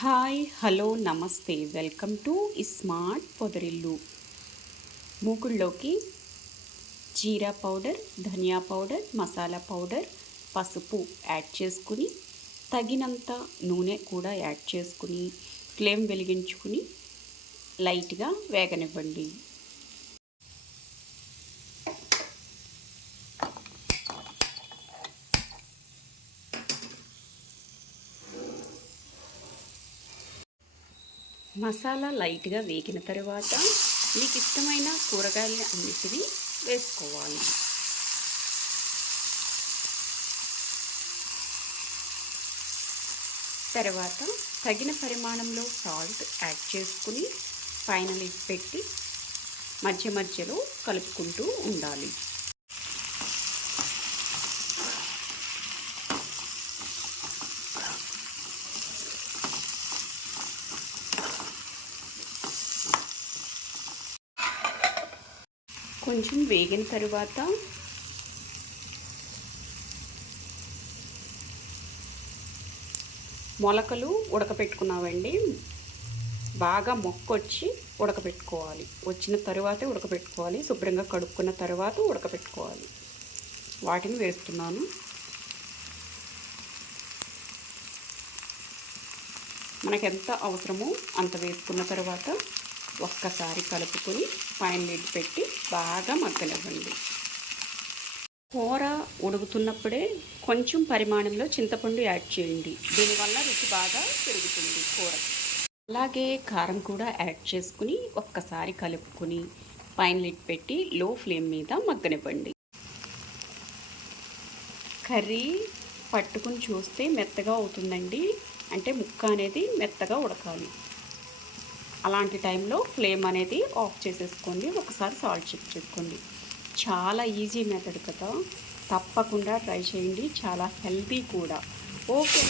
Hi hello నమస్తే. Welcome to smart Podarillu. మూకుళ్ళలోకి jeera powder dhaniya powder masala powder పసుపు add చేసుకుని తగినంత నూనె కూడా యాడ్ చేసుకుని ఫ్లేమ్ వెలిగించుకుని లైట్గా వేగనివ్వండి. మసాలా లైట్గా వేగిన తర్వాత మీకు ఇష్టమైన కూరగాయలు అన్నిటినీ వేసుకోవాలి. తర్వాత తగిన పరిమాణంలో సాల్ట్ యాడ్ చేసుకుని పైన లిడ్ పెట్టి మధ్య మధ్యలో కలుపుకుంటూ ఉండాలి. కొంచెం వేగిన తరువాత మొలకలు ఉడకపెట్టుకున్నామండి బాగా మొక్కొచ్చి ఉడకపెట్టుకోవాలి. వచ్చిన తరువాతే ఉడకపెట్టుకోవాలి. శుభ్రంగా కడుక్కున్న తర్వాత ఉడకపెట్టుకోవాలి. వాటిని వేస్తున్నాను. మనకు ఎంత అవసరమో అంత వేసుకున్న తర్వాత ఒక్కసారి కలుపుకొని పైన లిడ్ పెట్టి బాగా మగ్గనివ్వండి. కూర ఉడుకుతున్నప్పుడే కొంచెం పరిమాణంలో చింతపండు యాడ్ చేయండి. దీనివల్ల రుచి బాగా పెరుగుతుంది కూర అలాగే కారం కూడా యాడ్ చేసుకుని ఒక్కసారి కలుపుకొని పైన లిడ్ పెట్టి లో ఫ్లేమ్ మీద మగ్గనివ్వండి. కర్రీ పట్టుకుని చూస్తే మెత్తగా అవుతుందండి. అంటే ముక్క అనేది మెత్తగా ఉడకాలి. అలాంటి టైంలో ఫ్లేమ్ అనేది ఆఫ్ చేసేసుకోండి. ఒకసారి సాల్ట్ చెక్ చేసుకోండి. చాలా ఈజీ మెథడ్ కదా. తప్పకుండా ట్రై చేయండి. చాలా హెల్తీ కూడా. ఓకే.